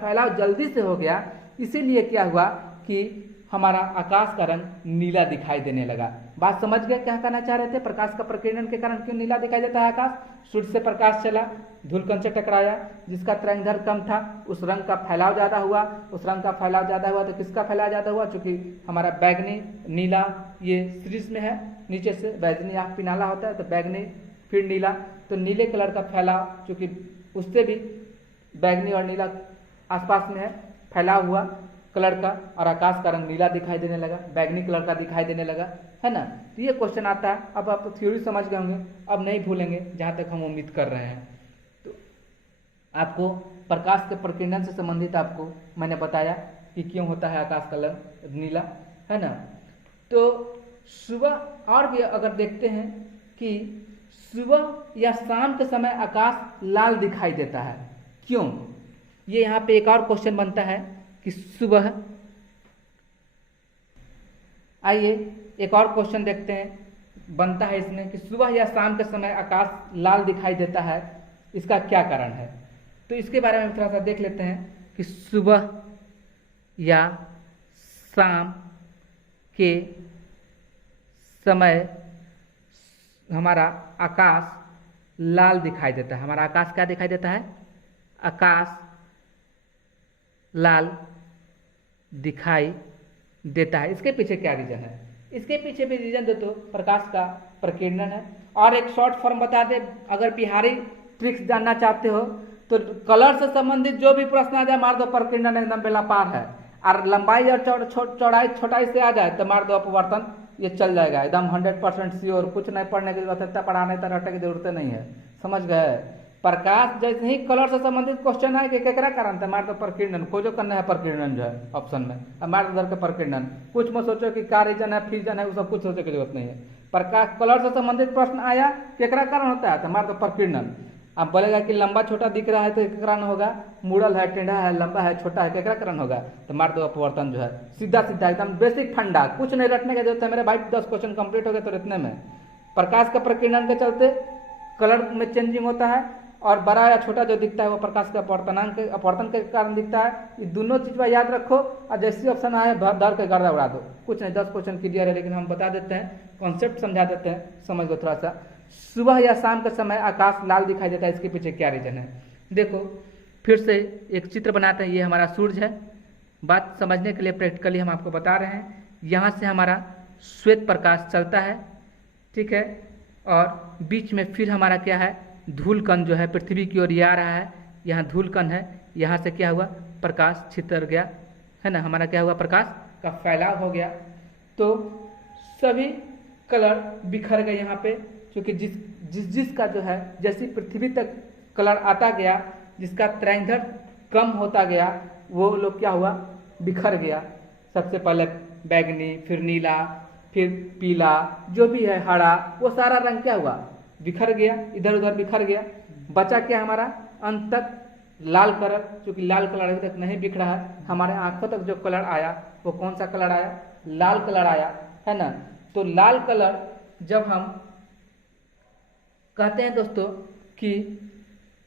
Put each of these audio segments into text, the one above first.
फैलाव जल्दी से हो गया, इसीलिए क्या हुआ कि हमारा आकाश का रंग नीला दिखाई देने लगा। बात समझ गए क्या कहना चाह रहे थे? प्रकाश का प्रकीर्णन के कारण क्यों नीला दिखाई देता है आकाश? सूर्य से प्रकाश चला, धूलकण से टकराया, जिसका तरंगदैर्घ्य कम था उस रंग का फैलाव ज्यादा हुआ। उस रंग का फैलाव ज्यादा हुआ तो किसका फैलाव ज्यादा हुआ? चूंकि हमारा बैगनी, नीला ये सीरीज में है, नीचे से बैगनी आँख पिनाला होता है तो बैगनी फिर नीला, तो नीले कलर का फैलाव चूंकि उससे भी बैगनी और नीला आसपास में है, फैलाव हुआ कलर का, और आकाश का रंग नीला दिखाई देने लगा, बैगनी कलर का दिखाई देने लगा, है ना। तो ये क्वेश्चन आता है। अब आप थ्योरी समझ गए होंगे, अब नहीं भूलेंगे जहाँ तक हम उम्मीद कर रहे हैं। तो आपको प्रकाश के प्रकीर्णन से संबंधित आपको मैंने बताया कि क्यों होता है आकाश का रंग नीला, है ना। तो सुबह और भी अगर देखते हैं कि सुबह या शाम के समय आकाश लाल दिखाई देता है, क्यों? ये यहाँ पे एक और क्वेश्चन बनता है कि सुबह, आइए एक और क्वेश्चन देखते हैं, बनता है इसमें कि सुबह या शाम के समय आकाश लाल दिखाई देता है, इसका क्या कारण है? तो इसके बारे में थोड़ा सा देख लेते हैं कि सुबह या शाम के समय हमारा आकाश लाल दिखाई देता है। हमारा आकाश क्या दिखाई देता है? आकाश लाल दिखाई देता है। इसके पीछे क्या रीजन है? इसके पीछे भी रीजन दे तो प्रकाश का प्रकीर्णन है। और एक शॉर्ट फॉर्म बता दे, अगर बिहारी ट्रिक्स जानना चाहते हो तो कलर से संबंधित जो भी प्रश्न आ जाए मार दो प्रकीर्णन, एकदम बेला पार है। और लंबाई और चौड़ाई छोटाई से आ जाए तो मार दो अपवर्तन, ये चल जाएगा एकदम 100% श्योर। कुछ नहीं पढ़ने की जरूरत है, पढ़ाने तो रटने की जरूरत नहीं है, समझ गए। प्रकाश जैसे ही कलर से संबंधित क्वेश्चन है कि केकरा कारण था, मार दो प्रकीर्णन, को जो करना है प्रकीर्णन जो है ऑप्शन में, अब मार दो के प्रकीर्णन। कुछ मत सोचो कि क्या रीजन है, फ्रीजन है, वो सब कुछ सोचने की जरूरत नहीं है। प्रकाश कलर से संबंधित प्रश्न आया, केकरा कारण होता है तो मार दो प्रकीर्णन। अब बोलेगा कि लंबा छोटा दिख रहा है तो केकरा कारण होगा, मुड़ल है, टेढ़ा है, लंबा है, छोटा है, केकरा कारण होगा तो मार दो अपवर्तन जो है। सीधा सीधा एकदम बेसिक फंडा, कुछ नहीं रटने की जरूरत है मेरे भाई। 10 क्वेश्चन कंप्लीट हो गए तो इतने में। प्रकाश का प्रकीर्णन के चलते कलर में चेंजिंग होता है, और बड़ा या छोटा जो दिखता है वो प्रकाश का अपवर्तन के कारण दिखता है। ये दोनों चीज याद रखो, और जैसी ऑप्शन आए धर के गर्दा उड़ा दो। कुछ नहीं, 10 क्वेश्चन क्लियर है, लेकिन हम बता देते हैं, कॉन्सेप्ट समझा देते हैं, समझ लो थोड़ा सा। सुबह या शाम के समय आकाश लाल दिखाई देता है, इसके पीछे क्या रीजन है? देखो फिर से एक चित्र बनाते हैं। ये हमारा सूर्य है, बात समझने के लिए प्रैक्टिकली हम आपको बता रहे हैं। यहाँ से हमारा श्वेत प्रकाश चलता है, ठीक है, और बीच में फिर हमारा क्या है, धूलकण जो है पृथ्वी की ओर आ रहा है। यहाँ धूलकण है, यहाँ से क्या हुआ, प्रकाश छितर गया, है ना, हमारा क्या हुआ, प्रकाश का फैलाव हो गया। तो सभी कलर बिखर गए यहाँ पे, क्योंकि जिसका जो है जैसी पृथ्वी तक कलर आता गया, जिसका तरंगदैर्घ्य कम होता गया, वो लोग क्या हुआ, बिखर गया। सबसे पहले बैगनी, फिर नीला, फिर पीला, जो भी है हरा, वो सारा रंग क्या हुआ, बिखर गया, इधर उधर बिखर गया। बचा क्या हमारा अंत तक, लाल कलर। क्योंकि लाल कलर अभी तक नहीं बिखरा है, हमारे आंखों तक जो कलर आया वो कौन सा कलर आया, लाल कलर आया, है ना। तो लाल कलर जब हम कहते हैं दोस्तों कि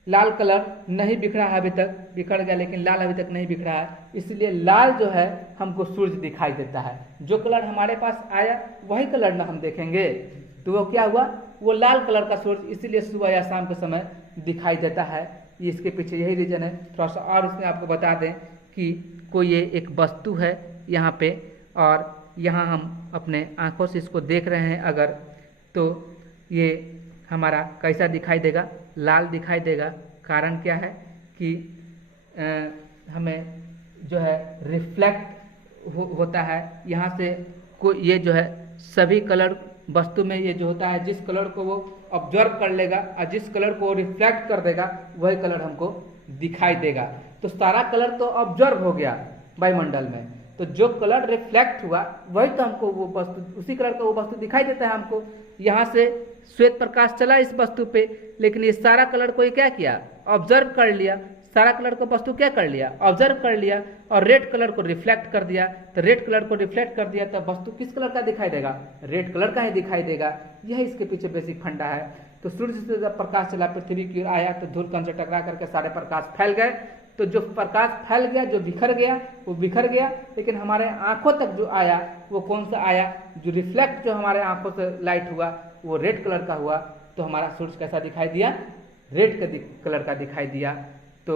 लाल कलर नहीं बिखरा है, अभी तक बिखर गया लेकिन लाल अभी तक नहीं बिखरा है, इसलिए लाल जो है हमको सूर्य दिखाई देता है। जो कलर हमारे पास आया वही कलर में हम देखेंगे, तो वो क्या हुआ, वो लाल कलर का सूर्य इसीलिए सुबह या शाम के समय दिखाई देता है। ये इसके पीछे यही रीजन है। थोड़ा सा और इसमें आपको बता दें कि कोई ये एक वस्तु है यहाँ पे, और यहाँ हम अपने आँखों से इसको देख रहे हैं अगर, तो ये हमारा कैसा दिखाई देगा, लाल दिखाई देगा। कारण क्या है कि हमें जो है रिफ्लेक्ट होता है यहाँ से, को ये जो है सभी कलर वस्तु में ये जो होता है, जिस कलर को वो ऑब्जर्व कर लेगा और जिस कलर को वो रिफ्लेक्ट कर देगा वही कलर हमको दिखाई देगा। तो सारा कलर तो ऑब्जर्व हो गया वायुमंडल में, तो जो कलर रिफ्लेक्ट हुआ वही तो हमको वो वस्तु, उसी कलर का वो वस्तु दिखाई देता है हमको। यहाँ से श्वेत प्रकाश चला इस वस्तु पे, लेकिन ये सारा कलर को ये क्या किया, ऑब्जर्व कर लिया। सारा कलर को वस्तु क्या कर लिया, ऑब्जर्व कर लिया, और रेड कलर को रिफ्लेक्ट कर दिया। तो रेड कलर को रिफ्लेक्ट कर दिया तो वस्तु किस कलर का दिखाई देगा, रेड कलर का ही दिखाई देगा। यही इसके पीछे बेसिक फंडा है। तो सूर्य से जब प्रकाश चला पृथ्वी की ओर आया तो धूलकण से टकरा करके सारे प्रकाश फैल गए, तो जो प्रकाश फैल गया, जो बिखर गया वो बिखर गया, लेकिन हमारे आंखों तक जो आया वो कौन सा आया, जो रिफ्लेक्ट जो हमारे आंखों से लाइट हुआ वो रेड कलर का हुआ। तो हमारा सूरज कैसा दिखाई दिया, रेड कलर का दिखाई दिया। तो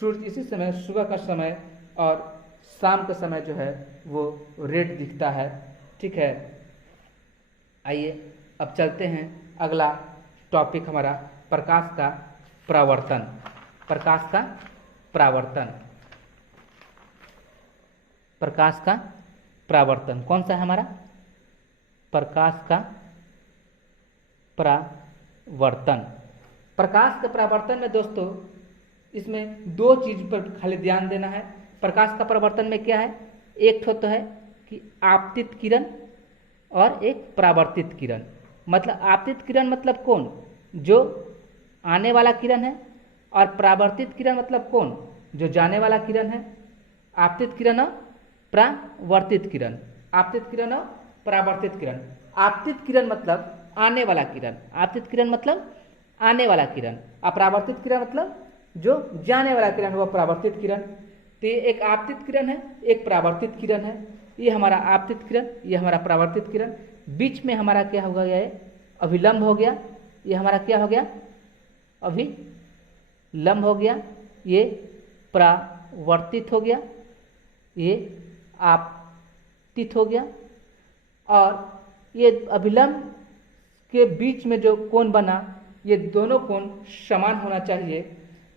सूरज इसी समय सुबह का समय और शाम का समय जो है वो रेड दिखता है। ठीक है, आइए अब चलते हैं अगला टॉपिक हमारा प्रकाश का परावर्तन। प्रकाश का परावर्तन, प्रकाश का परावर्तन कौन सा है हमारा, प्रकाश का परावर्तन। प्रकाश के परावर्तन में दोस्तों इसमें दो चीज पर खाली ध्यान देना है। प्रकाश का परावर्तन में क्या है, एक तो है कि आपतित किरण और एक परावर्तित किरण। मतलब आपतित किरण मतलब कौन, जो आने वाला किरण है, और परावर्तित किरण मतलब कौन, जो जाने वाला किरण है। आपतित किरण और परावर्तित किरण, आपतित किरण और परावर्तित किरण। आपतित किरण मतलब आने वाला किरण, आपतित किरण मतलब आने वाला किरण, और परावर्तित किरण मतलब जो जाने वाला किरण वो परावर्तित किरण। तो ये एक आपतित किरण है, एक परावर्तित किरण है। ये हमारा आपतित किरण, ये हमारा परावर्तित किरण। बीच में हमारा क्या हो गया, ये अभिलंब हो गया, ये हमारा क्या हो गया, अभिलंब हो गया, ये परावर्तित हो गया, ये आपतित हो गया। और ये अभिलंब के बीच में जो कोण बना, ये दोनों कोण समान होना चाहिए।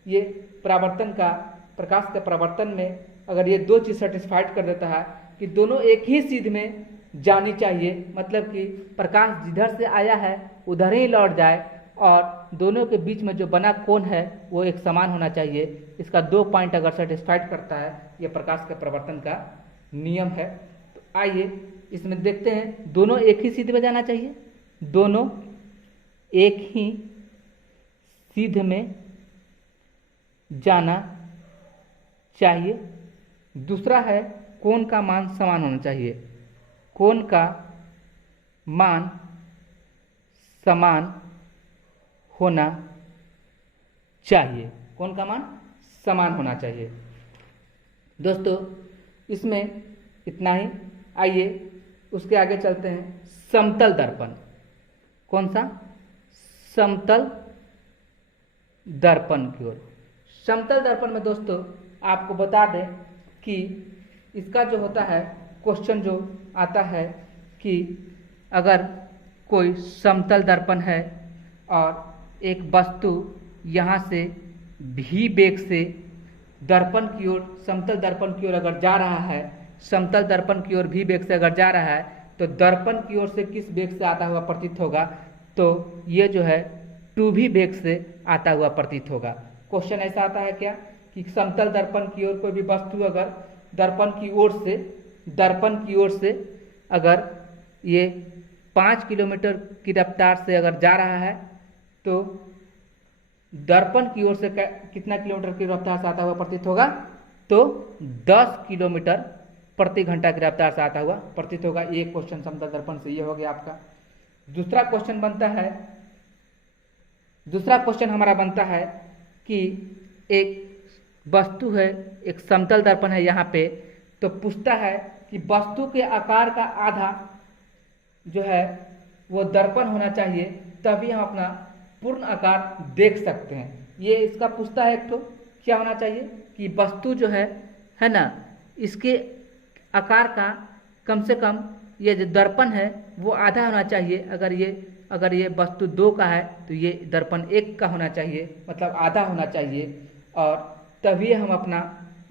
ये परावर्तन का, प्रकाश के परावर्तन में अगर ये दो चीज़ सेटिस्फाइड कर देता है कि दोनों एक ही सीध में जानी चाहिए, मतलब कि प्रकाश जिधर से आया है उधर ही लौट जाए, और दोनों के बीच में जो बना कोण है वो एक समान होना चाहिए। इसका दो पॉइंट अगर सेटिस्फाइड करता है, ये प्रकाश के परावर्तन का नियम है। तो आइए इसमें देखते हैं, दोनों एक ही सीध में जाना चाहिए, दोनों एक ही सीध में जाना चाहिए। दूसरा है कोण का मान समान होना चाहिए, कोण का मान समान होना चाहिए, कोण का मान समान होना चाहिए। दोस्तों इसमें इतना ही। आइए उसके आगे चलते हैं, समतल दर्पण। कौन सा, समतल दर्पण की ओर। समतल दर्पण में दोस्तों आपको बता दें कि इसका जो होता है क्वेश्चन जो आता है कि अगर कोई समतल दर्पण है और एक वस्तु यहाँ से भी वेग से दर्पण की ओर, समतल दर्पण की ओर अगर जा रहा है, समतल दर्पण की ओर भी वेग से अगर जा रहा है, तो दर्पण की ओर से किस वेग से आता हुआ प्रतीत होगा, तो ये जो है 2v वेग से आता हुआ प्रतीत होगा। क्वेश्चन ऐसा आता है क्या कि समतल दर्पण की ओर कोई भी वस्तु अगर दर्पण की ओर से अगर ये 5 किलोमीटर की रफ्तार से अगर जा रहा है, तो दर्पण की ओर से कितना किलोमीटर की रफ्तार से आता हुआ प्रतीत होगा, तो 10 किलोमीटर प्रति घंटा की रफ्तार से आता हुआ प्रतीत होगा। ये क्वेश्चन समतल दर्पण से ये हो गया आपका। दूसरा क्वेश्चन हमारा बनता है कि एक वस्तु है, एक समतल दर्पण है यहाँ पे, तो पूछता है कि वस्तु के आकार का आधा जो है वो दर्पण होना चाहिए, तभी हम अपना पूर्ण आकार देख सकते हैं। ये इसका पूछता है, एक तो क्या होना चाहिए कि वस्तु जो है ना, इसके आकार का कम से कम ये जो दर्पण है वो आधा होना चाहिए। अगर ये वस्तु 2 का है तो ये दर्पण 1 का होना चाहिए, मतलब आधा होना चाहिए, और तभी हम अपना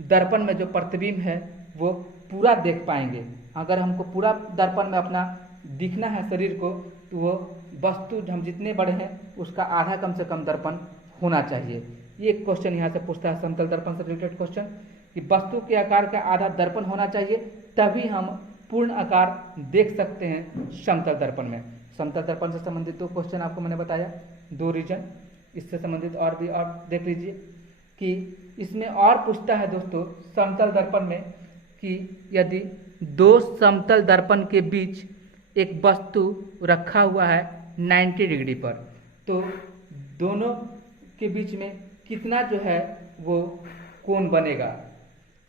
दर्पण में जो प्रतिबिंब है वो पूरा देख पाएंगे। अगर हमको पूरा दर्पण में अपना दिखना है शरीर को, तो वो वस्तु हम जितने बड़े हैं उसका आधा कम से कम दर्पण होना चाहिए। ये क्वेश्चन यहाँ से पूछता है समतल दर्पण से रिलेटेड क्वेश्चन, कि वस्तु के आकार का आधा दर्पण होना चाहिए, तभी हम पूर्ण आकार देख सकते हैं समतल दर्पण में। समतल दर्पण से संबंधित 2 क्वेश्चन आपको मैंने बताया, 2 रीजन। इससे संबंधित और भी और देख लीजिए कि इसमें और पूछता है दोस्तों समतल दर्पण में कि यदि 2 समतल दर्पण के बीच एक वस्तु रखा हुआ है 90 डिग्री पर, तो दोनों के बीच में कितना जो है वो कोण बनेगा,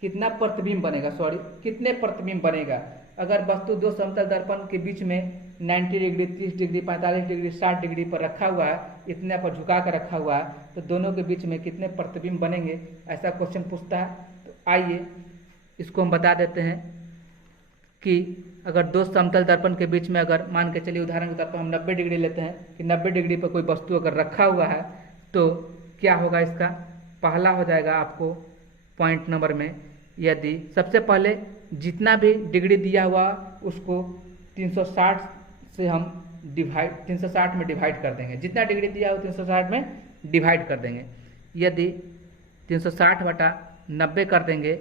कितना प्रतिबिंब बनेगा, सॉरी कितने प्रतिबिंब बनेगा। अगर वस्तु दो समतल दर्पण के बीच में 90 डिग्री, 30 डिग्री, 45 डिग्री, 60 डिग्री पर रखा हुआ है, इतने पर झुका कर रखा हुआ है, तो दोनों के बीच में कितने प्रतिबिंब बनेंगे, ऐसा क्वेश्चन पूछता है। तो आइए इसको हम बता देते हैं कि अगर दो समतल दर्पण के बीच में, अगर मान के चलिए उदाहरण के तौर पर हम 90 डिग्री लेते हैं कि 90 डिग्री पर कोई वस्तु अगर रखा हुआ है तो क्या होगा, इसका पहला हो जाएगा आपको पॉइंट नंबर में, यदि सबसे पहले जितना भी डिग्री दिया हुआ उसको 360 से हम 360 में डिवाइड कर देंगे, जितना डिग्री दिया हुआ 360 में डिवाइड कर देंगे। यदि 360 बटा 90 कर देंगे,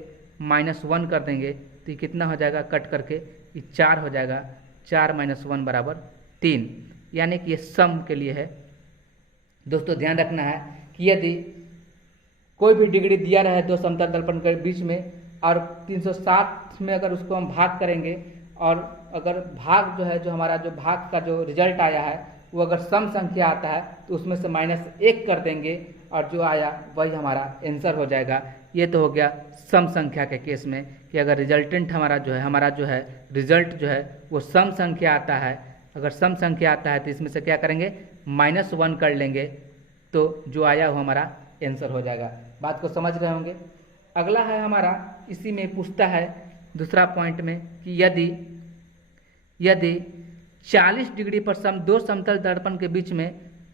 -1 कर देंगे, तो ये कितना हो जाएगा, कट करके ये 4 हो जाएगा, 4 - 1 बराबर 3, यानी कि ये सम के लिए है। दोस्तों ध्यान रखना है कि यदि कोई भी डिग्री दिया रहे दो समतल दर्पण के बीच में और 360 में अगर उसको हम भाग करेंगे, और अगर भाग जो है, जो हमारा जो भाग का जो रिजल्ट आया है वो अगर सम संख्या आता है तो उसमें से -1 कर देंगे और जो आया वही हमारा आंसर हो जाएगा। ये तो हो गया सम संख्या के केस में कि अगर रिजल्टेंट हमारा जो है रिजल्ट जो है वो सम संख्या आता है। अगर सम संख्या आता है तो इसमें से क्या करेंगे, -1 कर लेंगे, तो जो आया वो हमारा आंसर हो जाएगा। बात को समझ रहे होंगे। अगला है हमारा, इसी में पूछता है दूसरा पॉइंट में कि यदि 40 डिग्री पर दो समतल दर्पण के बीच में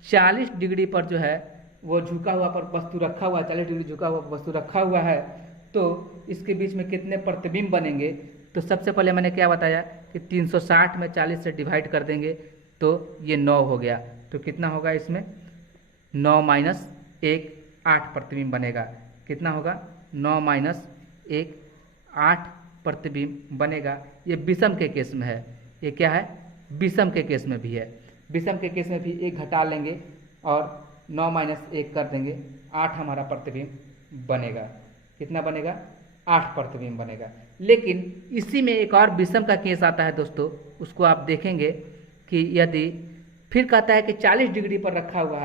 40 डिग्री पर जो है वो झुका हुआ पर वस्तु रखा हुआ, 40 डिग्री झुका हुआ वस्तु रखा हुआ है, तो इसके बीच में कितने प्रतिबिंब बनेंगे। तो सबसे पहले मैंने क्या बताया कि 360 में 40 से डिवाइड कर देंगे तो ये 9 हो गया। तो कितना होगा इसमें, 9 - 1 8 प्रतिबिंब बनेगा। कितना होगा, 9 - 1 8 प्रतिबिंब बनेगा। ये विषम के केस में है। ये क्या है, विषम के केस में भी है। विषम के केस में भी 1 घटा लेंगे और 9 - 1 कर देंगे, 8 हमारा प्रतिबिंब बनेगा। कितना बनेगा, 8 प्रतिबिंब बनेगा। लेकिन इसी में एक और विषम का केस आता है दोस्तों, उसको आप देखेंगे कि यदि फिर कहता है कि 40 डिग्री पर रखा हुआ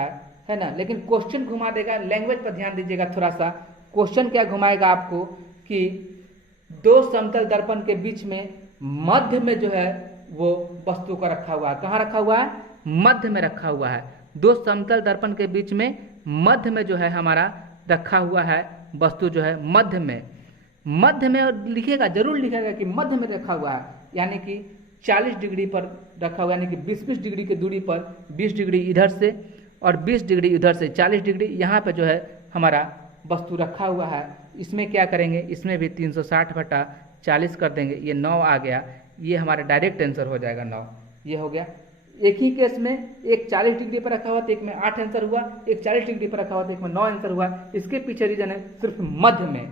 है ना, लेकिन क्वेश्चन घुमा देगा। लैंग्वेज पर ध्यान दीजिएगा थोड़ा सा। क्वेश्चन क्या घुमाएगा आपको कि दो समतल दर्पण के बीच में मध्य में जो है वो वस्तु का रखा हुआ है। कहाँ रखा हुआ है, मध्य में रखा हुआ है। दो समतल दर्पण के बीच में मध्य में जो है हमारा रखा हुआ है वस्तु, जो है मध्य में और लिखेगा, जरूर लिखेगा कि मध्य में रखा हुआ है, यानी कि 40 डिग्री पर रखा हुआ है, यानी कि 20-20 डिग्री की दूरी पर 20 डिग्री इधर से और 20 डिग्री उधर से 40 डिग्री यहाँ पे जो है हमारा वस्तु रखा हुआ है। इसमें क्या करेंगे, इसमें भी 360 बटा 40 कर देंगे, ये 9 आ गया। ये हमारा डायरेक्ट आंसर हो जाएगा 9। ये हो गया। एक ही केस में एक 40 डिग्री पर रखा हुआ तो एक में 8 आंसर हुआ, एक 40 डिग्री पर रखा हुआ तो एक में 9 आंसर हुआ। इसके पीछे रीजन है सिर्फ मध्य में।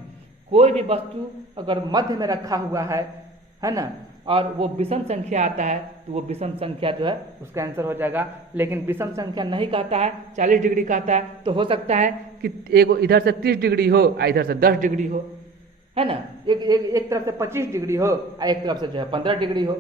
कोई भी वस्तु अगर मध्य में रखा हुआ है ना, और वो विषम संख्या आता है तो वो विषम संख्या जो है उसका आंसर हो जाएगा। लेकिन विषम संख्या नहीं कहता है, 40 डिग्री कहता है, तो हो सकता है कि एक इधर से 30 डिग्री हो और इधर से 10 डिग्री हो, है ना, एक तरफ से 25 डिग्री हो और एक तरफ से जो है 15 डिग्री हो।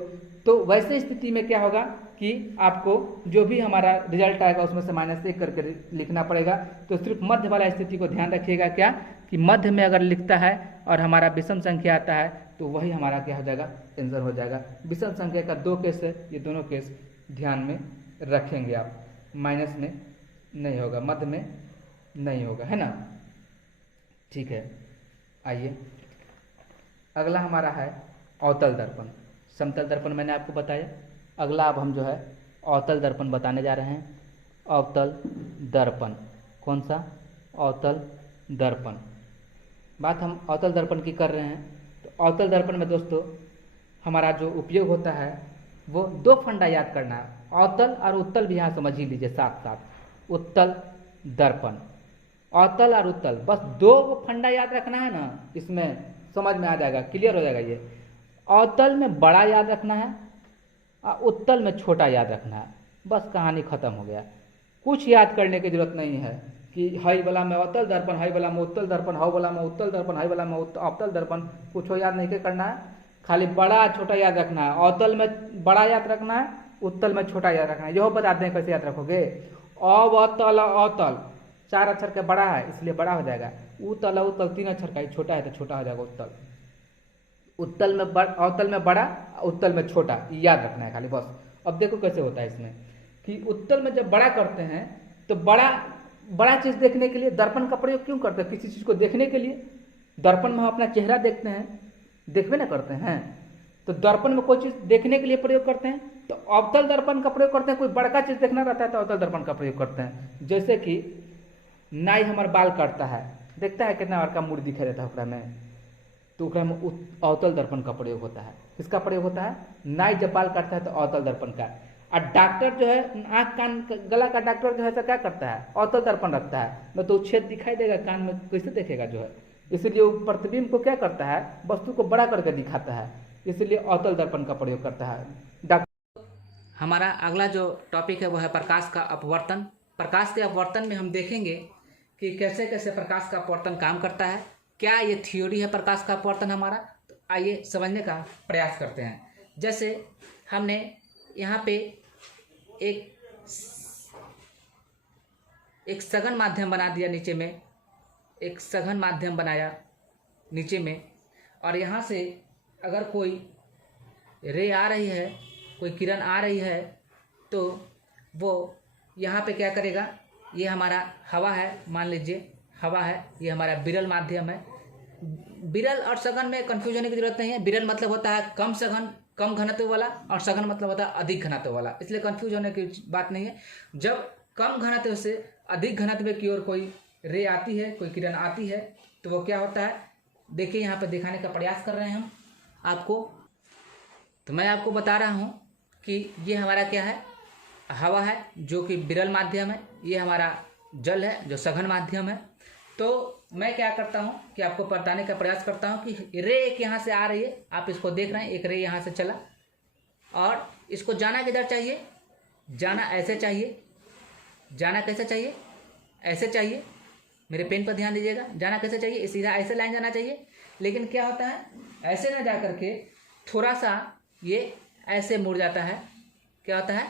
तो वैसे स्थिति में क्या होगा कि आपको जो भी हमारा रिजल्ट आएगा उसमें से -1 करके लिखना पड़ेगा। तो सिर्फ मध्य वाला स्थिति को ध्यान रखिएगा, क्या कि मध्य में अगर लिखता है और हमारा विषम संख्या आता है तो वही हमारा क्या हो जाएगा, आंसर हो जाएगा। विषम संख्या का 2 केस है, ये दोनों केस ध्यान में रखेंगे आप। माइनस में नहीं होगा, मध्य में नहीं होगा, है ना। ठीक है, आइए अगला हमारा है अवतल दर्पण। समतल दर्पण मैंने आपको बताया। अगला अब हम जो है अवतल दर्पण बताने जा रहे हैं। अवतल दर्पण, कौन सा, अवतल दर्पण। बात हम अवतल दर्पण की कर रहे हैं। तो अवतल दर्पण में दोस्तों हमारा जो उपयोग होता है वो 2 फंडा याद करना है। अवतल और उत्तल भी यहाँ समझ ही लीजिए साथ साथ। उत्तल दर्पण, अवतल और उत्तल, बस 2 फंडा याद रखना है ना, इसमें समझ में आ जाएगा, क्लियर हो जाएगा। ये अवतल में बड़ा याद रखना है और उत्तल में छोटा याद रखना है, बस कहानी खत्म हो गया। कुछ याद करने की जरूरत नहीं है कि हाई वाला में अवतल दर्पण, हाई वाला में उत्तल दर्पण, हाई वाला में उत्तल दर्पण, हाई वाला में अवतल दर्पण, कुछ याद नहीं करना है। खाली बड़ा छोटा याद रखना है। अवतल में बड़ा याद रखना है, उत्तल में छोटा याद रखना है। यह बताते हैं कैसे याद रखोगे। अवतल अवतल, 4 अक्षर का बड़ा है इसलिए बड़ा हो जाएगा। उत्तल, उत्तल 3 अक्षर का, छोटा है तो छोटा हो जाएगा उत्तल। उत्तल में अवतल में बड़ा, उत्तल में छोटा, याद रखना है खाली बस। अब देखो कैसे होता है इसमें कि उत्तल में जब बड़ा करते हैं तो बड़ा चीज़ देखने के लिए दर्पण का प्रयोग क्यों करते हैं? किसी चीज़ को देखने के लिए दर्पण में हम अपना चेहरा देखते हैं, देखबे ना करते हैं, तो दर्पण में कोई चीज़ देखने के लिए प्रयोग करते हैं तो अवतल दर्पण का प्रयोग करते हैं। कोई बड़का चीज़ देखना रहता है तो अवतल दर्पण का प्रयोग करते हैं। जैसे कि नाई हमारा बाल काटता है, देखता है कितना बड़का मुड़ दिखाई देता है ओकरा में, तो ओकरा में अवतल दर्पण का प्रयोग होता है। किसका प्रयोग होता है? नाई जब बाल काटता है तो अवतल दर्पण का। और डॉक्टर जो है आँख कान गला का डॉक्टर जो है तो क्या करता है? अवतल दर्पण रखता है, न तो छेद दिखाई देगा कान में, कैसे देखेगा जो है। इसलिए वो प्रतिबिंब को क्या करता है? वस्तु को बड़ा करके दिखाता है, इसलिए अवतल दर्पण का प्रयोग करता है डॉक्टर। हमारा अगला जो टॉपिक है वो है प्रकाश का अपवर्तन। प्रकाश के अपवर्तन में हम देखेंगे कि कैसे कैसे प्रकाश का अपवर्तन काम करता है, क्या ये थ्योरी है प्रकाश का अपवर्तन हमारा। तो आइए समझने का प्रयास करते हैं। जैसे हमने यहाँ पे एक सघन माध्यम बना दिया, नीचे में एक सघन माध्यम बनाया नीचे में, और यहाँ से अगर कोई रे आ रही है, कोई किरण आ रही है, तो वो यहाँ पे क्या करेगा? ये हमारा हवा है, मान लीजिए हवा है, ये हमारा विरल माध्यम है। विरल और सघन में कंफ्यूज होने की जरूरत नहीं है। विरल मतलब होता है कम सघन, कम घनत्व वाला, और सघन मतलब होता है अधिक घनत्व वाला, इसलिए कंफ्यूज होने की बात नहीं है। जब कम घनत्व से अधिक घनत्व की ओर कोई रे आती है, कोई किरण आती है, तो वो क्या होता है? देखिए यहाँ पे दिखाने का प्रयास कर रहे हैं हम आपको। तो मैं आपको बता रहा हूँ कि ये हमारा क्या है? हवा है जो कि विरल माध्यम है, ये हमारा जल है जो सघन माध्यम है। तो मैं क्या करता हूँ कि आपको बताने का प्रयास करता हूँ कि रे एक यहाँ से आ रही है, आप इसको देख रहे हैं, एक रे यहाँ से चला, और इसको जाना किधर चाहिए? जाना ऐसे चाहिए। जाना कैसे चाहिए? ऐसे चाहिए। मेरे पेन पर ध्यान दीजिएगा। जाना कैसे चाहिए? सीधा ऐसे लाइन जाना चाहिए। लेकिन क्या होता है? ऐसे ना जा करके थोड़ा सा ये ऐसे मुड़ जाता है। क्या होता है?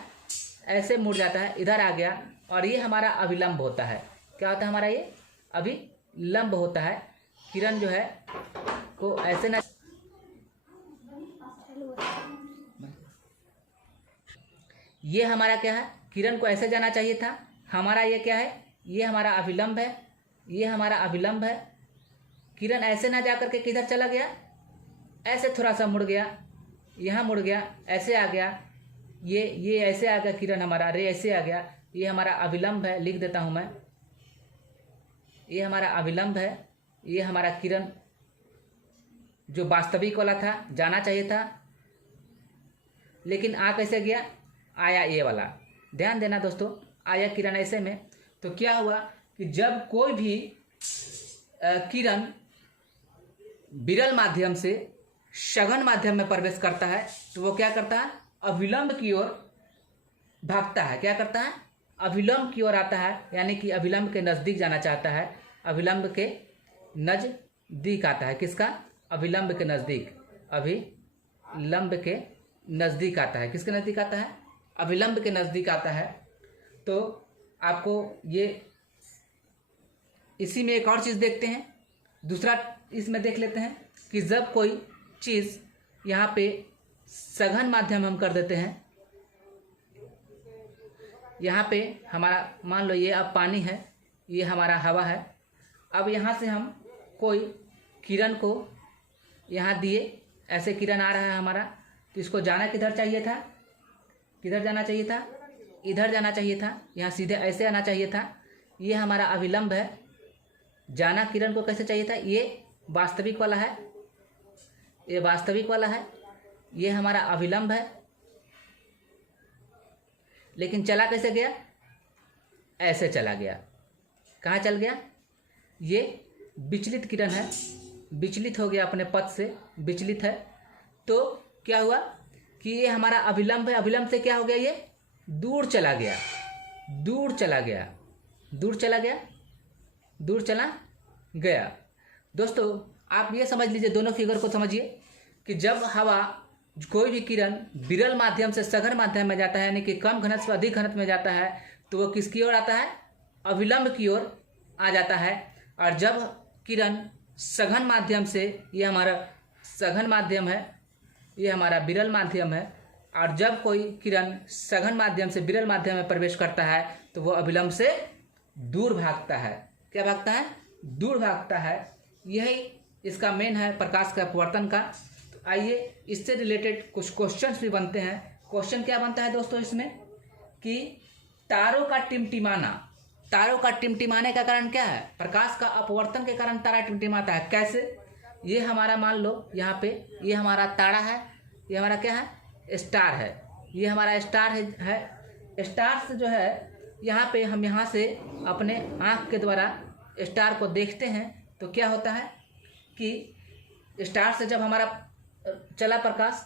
ऐसे मुड़ जाता है, इधर आ गया, और ये हमारा अभिलंब होता है। क्या होता है हमारा? ये अभिलंब होता है। किरण जो है को ऐसे ना, ये हमारा क्या है? किरण को ऐसे जाना चाहिए था, हमारा ये क्या है? ये हमारा अभिलंब है, ये हमारा अभिलंब है। किरण ऐसे ना जा करके किधर चला गया? ऐसे थोड़ा सा मुड़ गया, यहाँ मुड़ गया, ऐसे आ गया, ये ऐसे आ गया, किरण हमारा रे ऐसे आ गया। ये हमारा अभिलंब है, लिख देता हूँ मैं, ये हमारा अभिलंब है। ये हमारा किरण जो वास्तविक वाला था, जाना चाहिए था, लेकिन आ कैसे गया? आया ये वाला। ध्यान देना दोस्तों, आया किरण ऐसे में। तो क्या हुआ कि जब कोई भी किरण विरल माध्यम से सघन माध्यम में प्रवेश करता है, तो वो क्या करता है? अभिलंब की ओर भागता है। क्या करता है? अभिलंब की ओर आता है, यानी कि अभिलंब के नज़दीक जाना चाहता है। अभिलंब के नज़दीक आता है। किसका? अभिलंब के नज़दीक। अभिलंब के नज़दीक आता है। किसके नज़दीक आता है? अभिलंब के नज़दीक आता है। तो आपको ये, इसी में एक और चीज़ देखते हैं, दूसरा इसमें देख लेते हैं कि जब कोई चीज़ यहाँ पे सघन माध्यम हम कर देते हैं, यहाँ पे हमारा मान लो ये अब पानी है, ये हमारा हवा है। अब यहाँ से हम कोई किरण को यहाँ दिए, ऐसे किरण आ रहा है हमारा, तो इसको जाना किधर चाहिए था? किधर जाना चाहिए था? इधर जाना चाहिए था, यहाँ सीधे ऐसे आना चाहिए था। ये हमारा अभिलंब है। जाना किरण को कैसे चाहिए था? ये वास्तविक वाला है, ये वास्तविक वाला है, ये हमारा अभिलंब है। लेकिन चला कैसे गया? ऐसे चला गया। कहाँ चल गया? ये विचलित किरण है, विचलित हो गया, अपने पथ से विचलित है। तो क्या हुआ कि ये हमारा अभिलंब है, अभिलंब से क्या हो गया? ये दूर चला गया, दूर चला गया, दूर चला गया, दूर चला गया। दोस्तों आप ये समझ लीजिए, दोनों फिगर को समझिए कि जब हवा, कोई भी किरण विरल माध्यम से सघन माध्यम में जाता है, यानी कि कम घनत्व से अधिक घनत्व में जाता है, तो वो किसकी ओर आता है? अभिलंब की ओर आ जाता है। और जब किरण सघन माध्यम से, ये हमारा सघन माध्यम है, ये हमारा विरल माध्यम है, और जब कोई किरण सघन माध्यम से विरल माध्यम में प्रवेश करता है तो वो अभिलंब से दूर भागता है। क्या भागता है? दूर भागता है। यही इसका मेन है प्रकाश का अपवर्तन का। तो आइए इससे रिलेटेड कुछ क्वेश्चंस भी बनते हैं। क्वेश्चन क्या बनता है दोस्तों इसमें कि तारों का टिमटिमाना, तारों का टिमटिमाने का कारण क्या है? प्रकाश का अपवर्तन के कारण तारा टिमटिमाता है। कैसे? ये हमारा मान लो यहाँ पे ये हमारा तारा है, ये हमारा क्या है? स्टार है। ये हमारा स्टार है। स्टार से जो है यहाँ पे हम यहाँ से अपने आँख के द्वारा स्टार को देखते हैं तो क्या होता है कि स्टार से जब हमारा चला प्रकाश,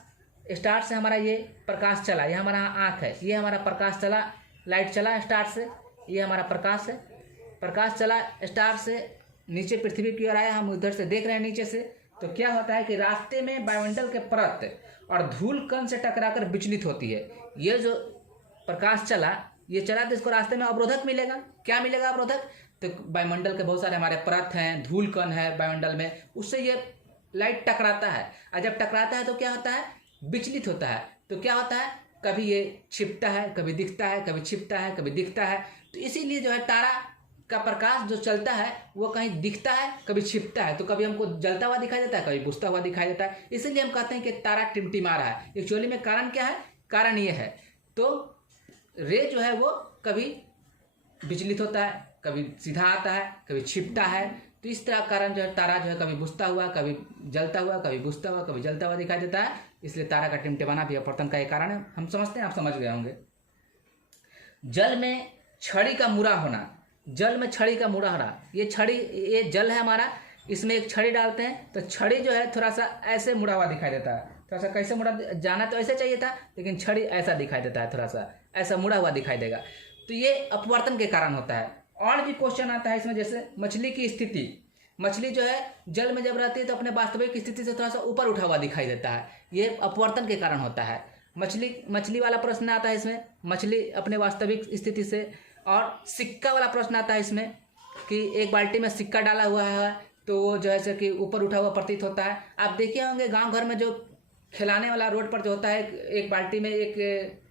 स्टार से हमारा ये प्रकाश चला, ये हमारा आँख है, ये हमारा प्रकाश चला, लाइट चला स्टार से, ये हमारा प्रकाश है। प्रकाश चला स्टार से, नीचे पृथ्वी की ओर आया, हम उधर से देख रहे हैं नीचे से। तो क्या होता है कि रास्ते में वायुमंडल के परत और धूल कण से टकराकर विचलित होती है। ये जो प्रकाश चला, ये चला तो इसको रास्ते में अवरोधक मिलेगा। क्या मिलेगा अवरोधक? तो वायुमंडल के बहुत सारे हमारे परत हैं, धूल कण है वायुमंडल में, उससे ये लाइट टकराता है। और जब टकराता है तो क्या होता है? विचलित होता है। तो क्या होता है? कभी ये छिपता है, कभी दिखता है, कभी छिपता है, कभी दिखता है। तो इसीलिए जो है तारा का प्रकाश जो चलता है वो कहीं दिखता है, कभी छिपता है। तो कभी हमको जलता हुआ दिखाई देता है, कभी बुझता हुआ दिखाई देता है। इसीलिए हम कहते हैं कि तारा टिमटिमा रहा है। एक्चुअली में कारण क्या है? कारण ये है। तो रे जो है वो कभी विचलित होता है, कभी सीधा आता है, कभी छिपता है। तो इस तरह कारण जो है तारा जो है कभी बुझता हुआ, कभी जलता हुआ, कभी बुझता हुआ, कभी जलता हुआ दिखाई देता है। इसलिए तारा का टिमटिमाना भी अपवर्तन का एक कारण है। हम समझते हैं, आप समझ गए होंगे। जल में छड़ी का मुड़ा होना, जल में छड़ी का मुड़ा होना, ये छड़ी, ये जल है हमारा, इसमें एक छड़ी डालते हैं तो छड़ी जो है थोड़ा सा ऐसे मुड़ा हुआ दिखाई देता है। थोड़ा सा कैसे मुड़ा, जाना तो ऐसे चाहिए था लेकिन छड़ी ऐसा दिखाई देता है, थोड़ा सा ऐसा मुड़ा हुआ दिखाई देगा। तो ये अपवर्तन के कारण होता है। और भी क्वेश्चन आता है इसमें, जैसे मछली की स्थिति, मछली जो है जल में जब रहती है तो अपने वास्तविक स्थिति से थोड़ा सा ऊपर उठा हुआ दिखाई देता है। ये अपवर्तन के कारण होता है। मछली वाला प्रश्न आता है इसमें, मछली अपने वास्तविक स्थिति से। और सिक्का वाला प्रश्न आता है इसमें कि एक बाल्टी में सिक्का डाला हुआ है तो वो जो है कि ऊपर उठा हुआ प्रतीत होता है। आप देखे होंगे गांव घर में जो खिलाने वाला रोड पर जो होता है, एक बाल्टी में एक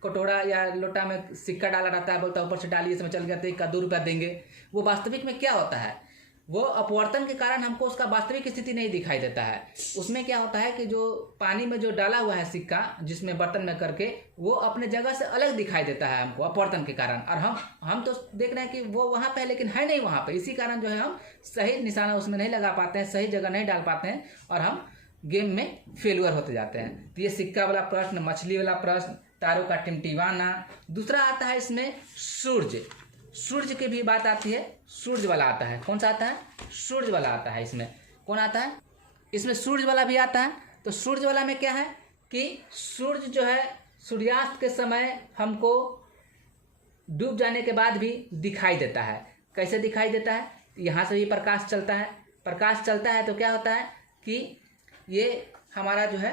कटोरा या लोटा में सिक्का डाला रहता है, बोलता है ऊपर से डालिए, इसमें चल गया तो 1 का 2 रुपया देंगे। वो वास्तविक में क्या होता है? वो अपवर्तन के कारण हमको उसका वास्तविक स्थिति नहीं दिखाई देता है। उसमें क्या होता है कि जो पानी में जो डाला हुआ है सिक्का, जिसमें बर्तन में करके, वो अपने जगह से अलग दिखाई देता है हमको अपवर्तन के कारण। और हम तो देख रहे हैं कि वो वहाँ पे है लेकिन है नहीं वहाँ पे। इसी कारण जो है हम सही निशाना उसमें नहीं लगा पाते हैं, सही जगह नहीं डाल पाते हैं और हम गेम में फेलुअर होते जाते हैं। तो ये सिक्का वाला प्रश्न, मछली वाला प्रश्न, तारों का टिमटिमाना। दूसरा आता है इसमें सूर्य, सूर्य की भी बात आती है। सूर्य वाला आता है, कौन सा आता है? सूर्य वाला आता है। इसमें कौन आता है? इसमें सूर्य वाला भी आता है। तो सूर्य वाला में क्या है कि सूर्य जो है सूर्यास्त के समय हमको डूब जाने के बाद भी दिखाई देता है। कैसे दिखाई देता है? यहाँ से भी प्रकाश चलता है, प्रकाश चलता है तो क्या होता है कि ये हमारा जो है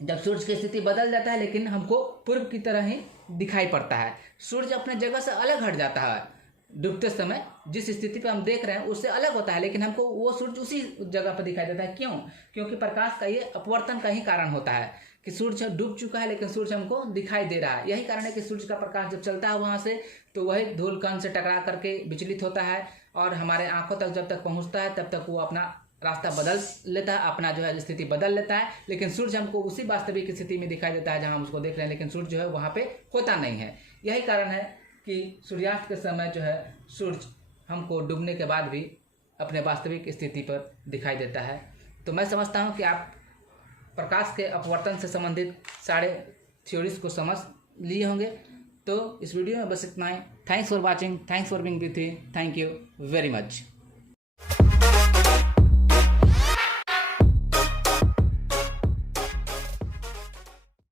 जब सूर्य की स्थिति बदल जाता है लेकिन हमको पूर्व की तरह ही दिखाई पड़ता है। सूर्य अपने जगह से अलग हट जाता है डूबते समय, जिस स्थिति पे हम देख रहे हैं उससे अलग होता है, लेकिन हमको वो सूर्य उसी जगह पर दिखाई देता है। क्यों? क्योंकि प्रकाश का ये अपवर्तन का ही कारण होता है कि सूर्य डूब चुका है लेकिन सूर्य हमको दिखाई दे रहा है। यही कारण है कि सूर्य का प्रकाश जब चलता है वहाँ से तो वही धूल कण से टकरा करके विचलित होता है और हमारे आंखों तक जब तक पहुँचता है तब तक वो अपना रास्ता बदल लेता है, अपना जो है स्थिति बदल लेता है। लेकिन सूर्य हमको उसी वास्तविक स्थिति में दिखाई देता है जहां हम उसको देख रहे हैं, लेकिन सूर्य जो है वहां पे होता नहीं है। यही कारण है कि सूर्यास्त के समय जो है सूर्य हमको डूबने के बाद भी अपने वास्तविक स्थिति पर दिखाई देता है। तो मैं समझता हूँ कि आप प्रकाश के अपवर्तन से संबंधित सारे थ्योरीज को समझ लिए होंगे। तो इस वीडियो में बस इतना ही। Thanks for watching, thanks for being with me, thank you very much.